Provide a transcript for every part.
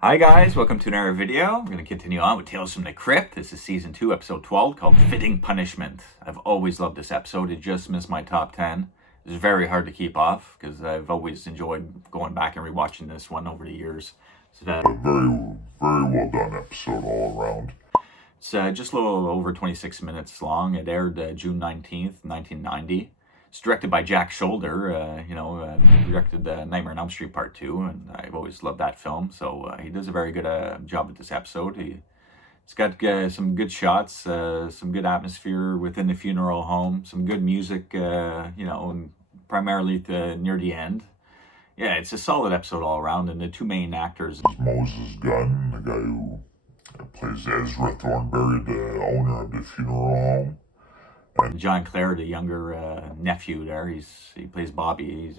Hi guys, welcome to another video. We're going to continue on with Tales from the Crypt. This is season 2, episode 12, called Fitting Punishment. I've always loved this episode. It just missed my top 10. It's very hard to keep off because I've always enjoyed going back and rewatching this one over the years. A very well done episode all around. It's just a little over 26 minutes long. It aired June 19th, 1990. It's directed by Jack Shoulder, directed Nightmare on Elm Street Part 2, and I've always loved that film, so he does a very good job with this episode. It's got some good shots, some good atmosphere within the funeral home, some good music, and primarily near the end. Yeah, it's a solid episode all around, and the two main actors... Moses Gunn, the guy who plays Ezra Thornberry, the owner of the funeral home. John Clare, the younger nephew there, he plays Bobby. He's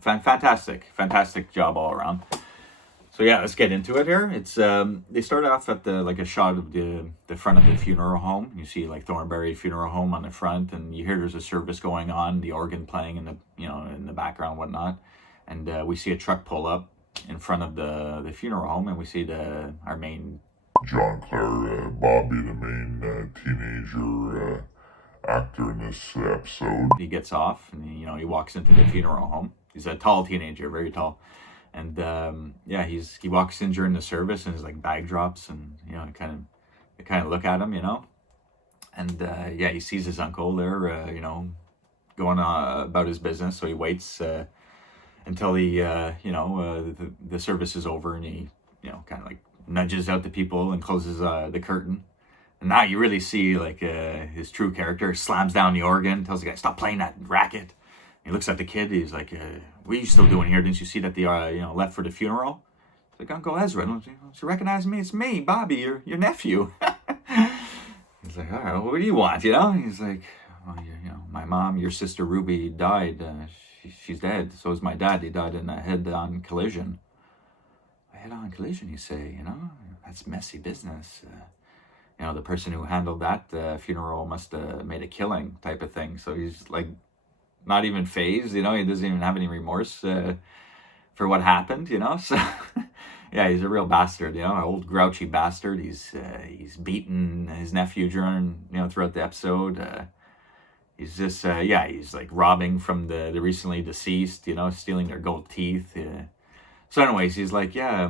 fantastic job all around. So yeah, let's get into it here. It's they start off at a shot of the front of the funeral home. You see like Thornberry Funeral Home on the front, and you hear there's a service going on, the organ playing in the background and whatnot. And we see a truck pull up in front of the funeral home, and we see our main John Clare, Bobby, the main teenager actor in this episode. He gets off and he walks into the funeral home. He's a tall teenager, very tall, and he walks in during the service, and his like bag drops, and they kind of look at him, and he sees his uncle there, going about his business. So he waits until the service is over, and he kind of like nudges out the people and closes the curtain. And now you really see like his true character. Slams down the organ, tells the guy, stop playing that racket. He looks at the kid. He's like, what are you still doing here? Didn't you see that the left for the funeral? He's like, Uncle Ezra, don't you recognize me? It's me, Bobby, your nephew. He's like, all right, well, what do you want? He's like, well, my mom, your sister Ruby died. She's dead. So is my dad. He died in a head-on collision. A head-on collision, you say? That's messy business. The person who handled that funeral must have made a killing type of thing. So he's like not even phased, he doesn't even have any remorse for what happened, So yeah, he's a real bastard, an old grouchy bastard. He's beaten his nephew during, throughout the episode. He's just, he's like robbing from the recently deceased, stealing their gold teeth. So anyways, he's like, I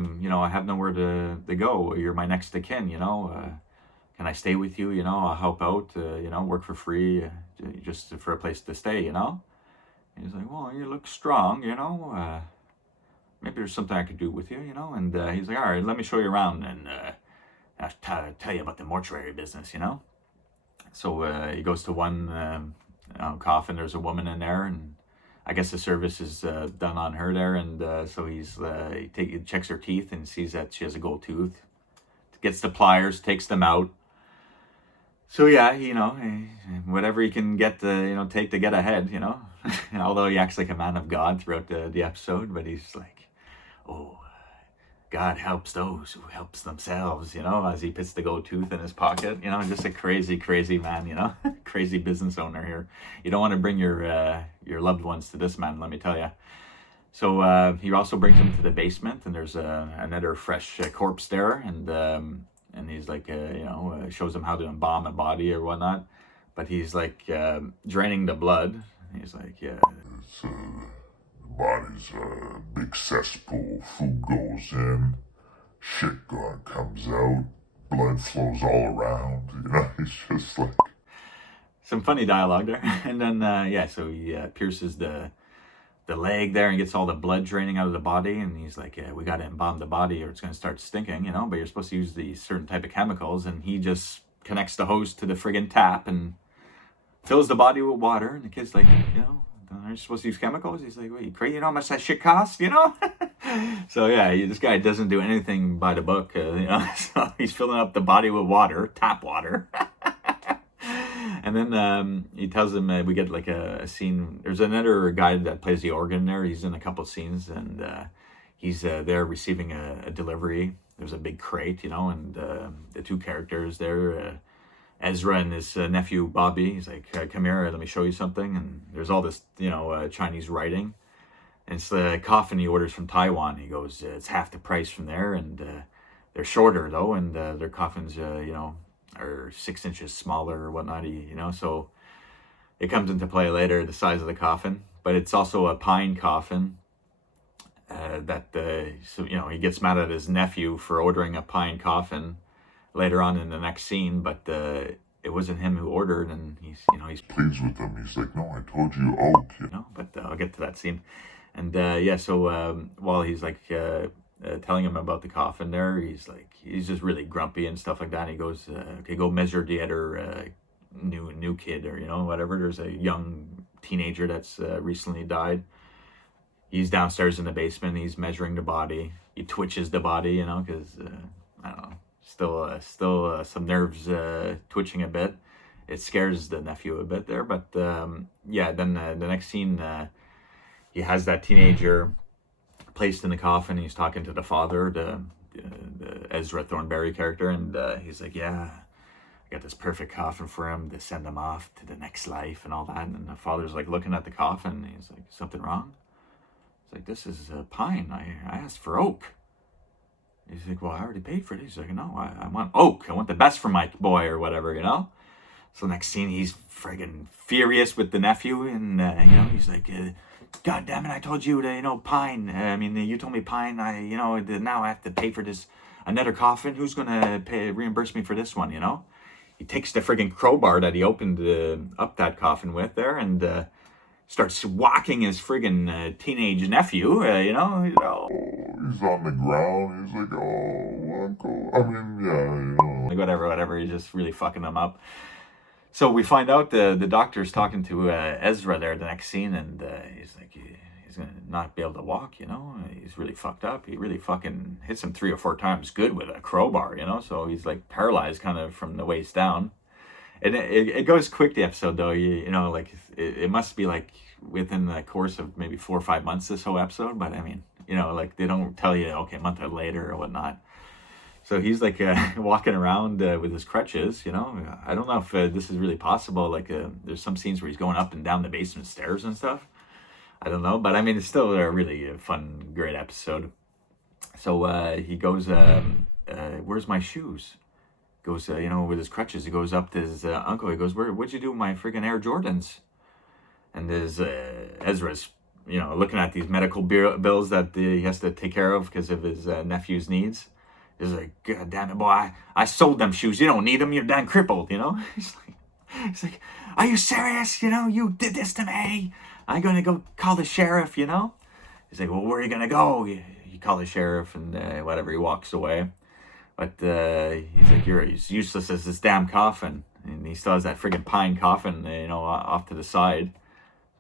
have nowhere to go. You're my next of kin, Can I stay with you? I'll help out, work for free, just for a place to stay, And he's like, well, you look strong, maybe there's something I could do with you, And he's like, all right, let me show you around, and I'll tell you about the mortuary business, So he goes to one coffin. There's a woman in there, and I guess the service is done on her there, and so he checks her teeth and sees that she has a gold tooth. Gets the pliers, takes them out. So yeah, whatever he can get to, take to get ahead, Although he acts like a man of God throughout the episode, but he's like, oh, God helps those who helps themselves, as he puts the gold tooth in his pocket, just a crazy man, crazy business owner here. You don't want to bring your loved ones to this man, let me tell you. So he also brings him to the basement, and there's another fresh corpse there, and he's like, shows him how to embalm a body or whatnot, but he's like draining the blood. He's like, the body's a big cesspool. Food goes in, shit comes out, blood flows all around. He's just like some funny dialogue there. And then so he pierces the leg there and gets all the blood draining out of the body, and he's like, we got to embalm the body or it's going to start stinking, but you're supposed to use these certain type of chemicals. And he just connects the hose to the friggin' tap and fills the body with water, and the kid's like, aren't you supposed to use chemicals? He's like, wait, you crazy? You know how much that shit costs, So yeah, this guy doesn't do anything by the book, so he's filling up the body with water, tap water. And then he tells him, we get like a scene. There's another guy that plays the organ there. He's in a couple scenes, and he's there receiving a delivery. There's a big crate, and the two characters there, Ezra and his nephew Bobby. He's like, come here, let me show you something. And there's all this, Chinese writing. And it's the coffin he orders from Taiwan. He goes, it's half the price from there, and they're shorter though, and their coffins, are 6 inches smaller or whatnot. So it comes into play later, the size of the coffin, but it's also a pine coffin. He gets mad at his nephew for ordering a pine coffin later on in the next scene, but it wasn't him who ordered, and he's pleased with them. He's like, no, I told you oak. But I'll get to that scene. And while he's like telling him about the coffin there, he's just really grumpy and stuff like that. And he goes, okay, go measure the other new kid, or whatever. There's a young teenager that's recently died. He's downstairs in the basement. He's measuring the body. He twitches the body, because I don't know, still some nerves twitching a bit. It scares the nephew a bit there, but then the next scene, he has that teenager placed in the coffin. He's talking to the father, the Ezra Thornberry character, and he's like, yeah, I got this perfect coffin for him to send him off to the next life and all that. And the father's like looking at the coffin, and he's like, something wrong? It's like, this is pine. I asked for oak. He's like, well, I already paid for it. He's like, no, I want oak. I want the best for my boy, or whatever, So next scene, he's friggin' furious with the nephew, and he's like, God damn it, I told you to, pine. You told me pine. Now I have to pay for this another coffin. Who's gonna reimburse me for this one? He takes the friggin' crowbar that he opened up that coffin with there, and starts whacking his friggin' teenage nephew. He's on the ground. He's like, oh, uncle. Like whatever. He's just really fucking him up. So we find out the doctor's talking to Ezra there the next scene, and he's like, he's gonna not be able to walk, He's really fucked up. He really fucking hits him 3 or 4 times good with a crowbar, So he's like paralyzed kind of from the waist down. And it goes quick, the episode, though. It must be like within the course of maybe 4 or 5 months, this whole episode. But they don't tell you, okay, a month later or whatnot. So he's like walking around with his crutches, I don't know if this is really possible. There's some scenes where he's going up and down the basement stairs and stuff. I don't know, but it's still a really fun, great episode. So he goes, where's my shoes? Goes, with his crutches, he goes up to his uncle. He goes, what'd you do with my friggin' Air Jordans? And there's Ezra's, looking at these medical bills that he has to take care of because of his nephew's needs. He's like, God damn it, boy, I sold them shoes. You don't need them. You're done crippled, He's like, are you serious? You did this to me. I'm going to go call the sheriff, He's like, well, where are you going to go? You call the sheriff, and whatever, he walks away. But he's like, you're as useless as this damn coffin. And he still has that friggin' pine coffin, off to the side.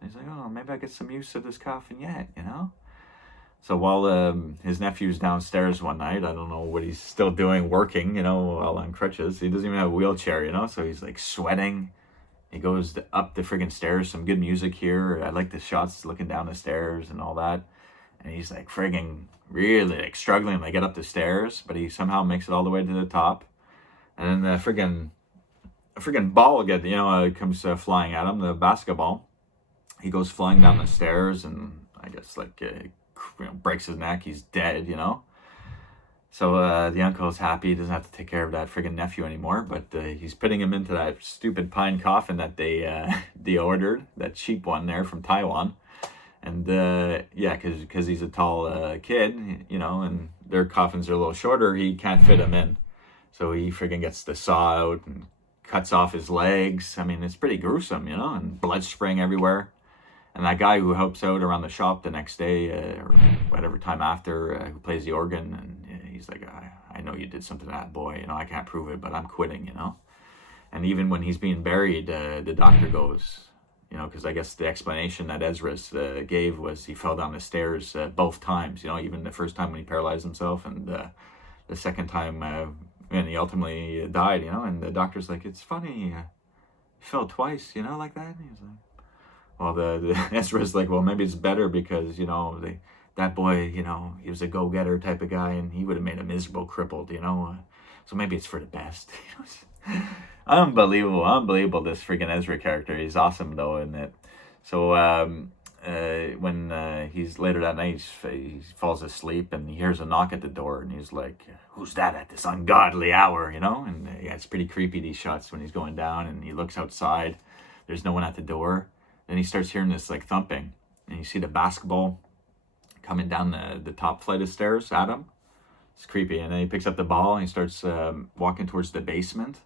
And he's like, oh, maybe I get some use of this coffin yet, So while his nephew's downstairs one night, I don't know what he's still doing, working, while on crutches. He doesn't even have a wheelchair, So he's like sweating. He goes up the friggin' stairs, some good music here. I like the shots looking down the stairs and all that. And he's like friggin' really like struggling to get up the stairs, but he somehow makes it all the way to the top. And then the friggin' ball comes flying at him, the basketball. He goes flying down the stairs, and I guess breaks his neck. He's dead, So the uncle's happy. He doesn't have to take care of that friggin' nephew anymore, but he's putting him into that stupid pine coffin that they ordered, that cheap one there from Taiwan. And because he's a tall kid, and their coffins are a little shorter, he can't fit him in. So he friggin' gets the saw out and cuts off his legs. It's pretty gruesome, and blood spraying everywhere. And that guy who helps out around the shop the next day, or whatever time after, who plays the organ, and he's like, I know you did something to that boy, I can't prove it, but I'm quitting, And even when he's being buried, the doctor goes, because I guess the explanation that Ezra's gave was he fell down the stairs both times, even the first time when he paralyzed himself, and the second time when he ultimately died, and the doctor's like, it's funny, he fell twice, like that. And he's like, well, the Ezra's like, well, maybe it's better because, that boy, he was a go-getter type of guy, and he would have made a miserable crippled, so maybe it's for the best. Unbelievable, this freaking Ezra character. He's awesome, though, isn't it? So when he's later that night, he falls asleep and he hears a knock at the door, and he's like, "Who's that at this ungodly hour?" You know, and yeah, it's pretty creepy, these shots when he's going down and he looks outside. There's no one at the door. Then he starts hearing this like thumping, and you see the basketball coming down the top flight of stairs at him. It's creepy. And then he picks up the ball and he starts walking towards the basement.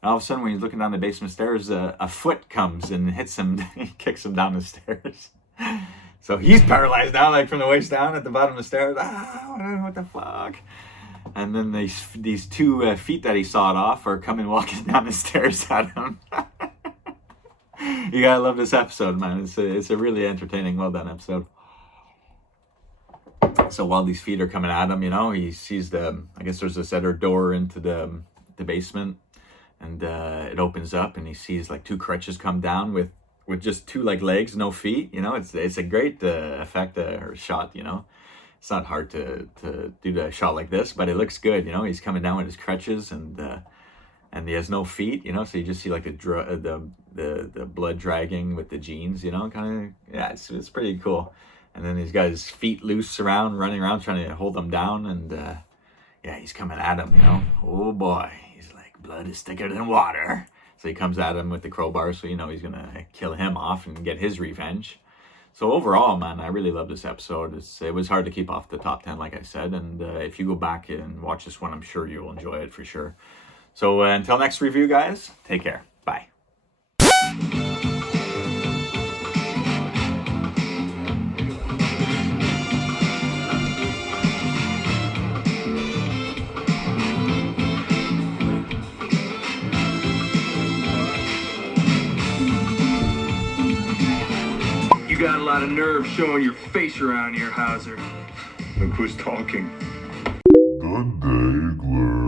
And all of a sudden, when he's looking down the basement stairs, a foot comes and hits him. He kicks him down the stairs. So he's paralyzed now, like from the waist down at the bottom of the stairs. What the fuck? And then these 2 feet that he sawed off are coming walking down the stairs at him. You gotta love this episode, man. It's a really entertaining, well done episode. So while these feet are coming at him, you know, he sees I guess there's this other door into the basement, and it opens up, and he sees like 2 crutches come down with just 2 like legs, no feet. You know, it's a great effect or shot. You know, it's not hard to do the shot like this, but it looks good. You know, he's coming down with his crutches, and he has no feet. You know, so you just see like the blood dragging with the jeans. You know, kind of, yeah, it's pretty cool. And then he's got his feet loose around, running around, trying to hold them down. And yeah, he's coming at him, you know. Oh boy, he's like, blood is thicker than water. So he comes at him with the crowbar, so you know he's gonna kill him off and get his revenge. So overall, man, I really love this episode. It was hard to keep off the top 10, like I said. And if you go back and watch this one, I'm sure you'll enjoy it for sure. So until next review, guys, take care. Bye. You got a lot of nerve showing your face around here, Hauser. Look who's talking. The Daigler.